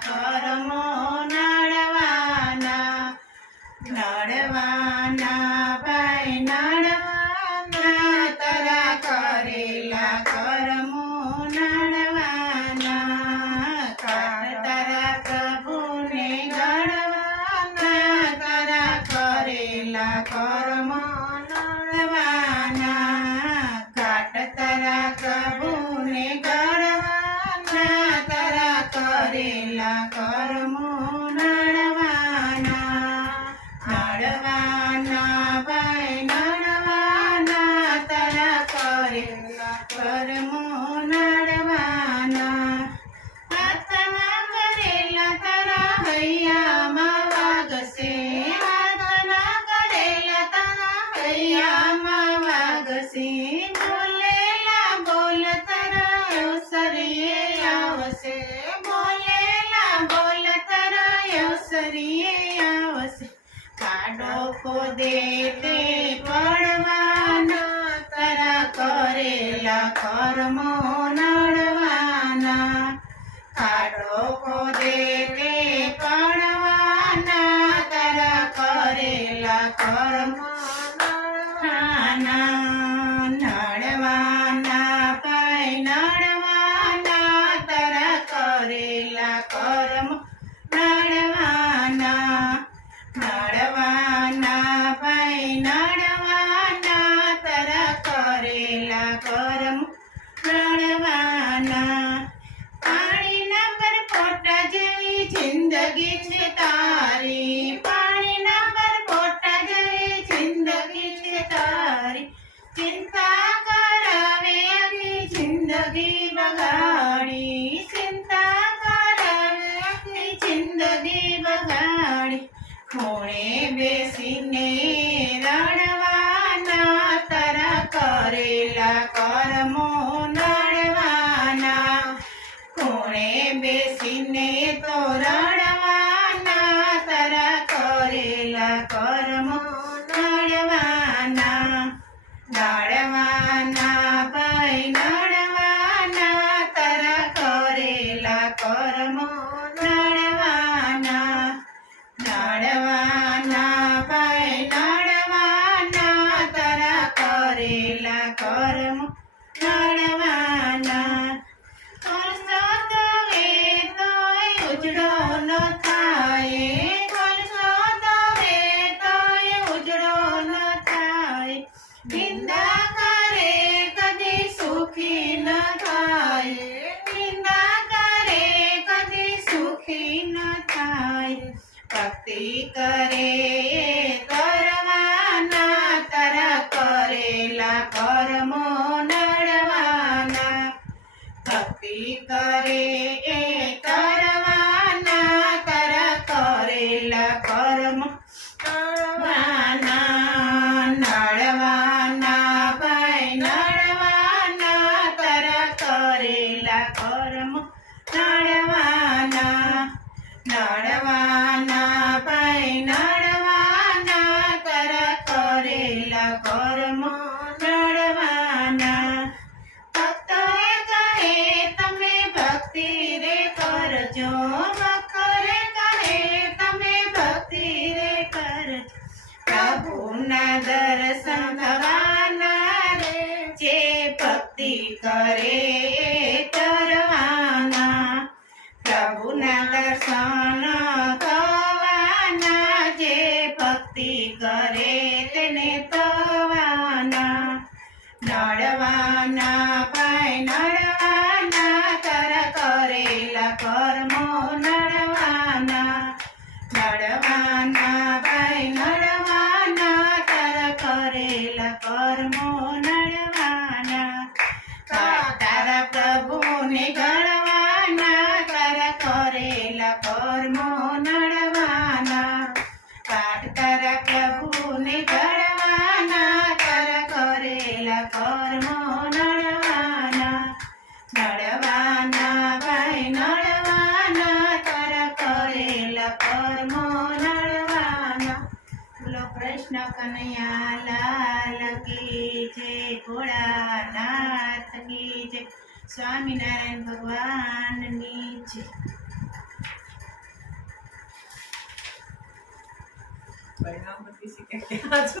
કર્મો નડવાના ભાઈ નડવાના તારા કરેલા કર્મો નડવાના તારા પ્રભુને ગણવાના તારા કરેલા કર્મો નડવાના કાટ તારા પ્રભુને ગણવાના તારા કરેલા કર્મો ભાઈ નડવાના તારા કરેલા કર્મો નડવાના હાથના કરેલા તારા હૈયામાં વાગશે હાથના કરેલા તારા હૈયામાં વાગશે બોલેલા બોલ તારા અવસરીએ આવશે બોલેલા બોલ તારા અવસરીએ આવશે કાડો ખોદે તે પડવાના તારા કરેલા કર્મો નડવાના કાડો ખોદે તે પડવાના તારા કરેલા કર્મો નડવાના ભાઈ નડવાના તારા કરેલા કર્મો નડવાના ભાઈ નડવાના તારા કરેલા કર્મ નડવાના પાણીના પર ફોટા જેવી જિંદગી છે તારી પાણીના પર ફોટા જેવી જિંદગી છે તારી ચિંતા કરાવે આખી જિંદગી બગાડી ચિંતા કરાવે આખી જિંદગી બગાડી ખૂણે બેસીને રડવાના તારા કરેલા કર્મો નડવાના ખૂણે બેસીને તો રડવાના તારા કરેલા કર્મો નડવાના ભાઈ નડવાના તારા કરેલા કર્મો નડવાના ભાઈ નડવાના તારા કરેલા કર્મ નડવાના કોલસો દવે તોય ઉજળો ન થાય કોલસો દવે તોય ઉજળો ન થાય નિંદા કરે કદી સુખી ન થાય નિંદા કરે કદી સુખી ન થાય ભક્તિ કરે કરવાના તારા કરેલા કર્મો નડવાના ભક્તિ કરે કરવાના તારા કરેલા કર્મો નડવાના ભાઈ નડવાના તારા કરેલા કર્મો નડવાના ભાઈ નડવાના તારા કરેલા કર્મો નડવાના ભક્તોએ કહે તમે ભક્તિ રે કરજો ભક્તોએ કહે તમે ભક્તિ રે કરજો પ્રભુના દર્શન થવાના રે જે ભક્તિ કરે કરવાના પ્રભુના દર્શન થવાના જે ભક્તિ કરે તેને થવાના નડવાના ભાઈ નડવાના તારા કરેલા કર્મો નડવાના ભાઈ નડવાના તારા કરેલા કર્મો નડવાના તારા પ્રભુને ગણવાના તારા કરેલા કર્મો નડવાના પાઠ તારા પ્રભુને ગણવાના તારા કરેલા કર્મો નડવાના ભાઈ નડવાના તારા કરેલા કર્મો નડવાના બોલો કૃષ્ણ કનૈયા લાલ કી જય ભોળાનાથ કી જય સ્વામિનારાયણ ભગવાનની જય। પરિણામ બધી શીખે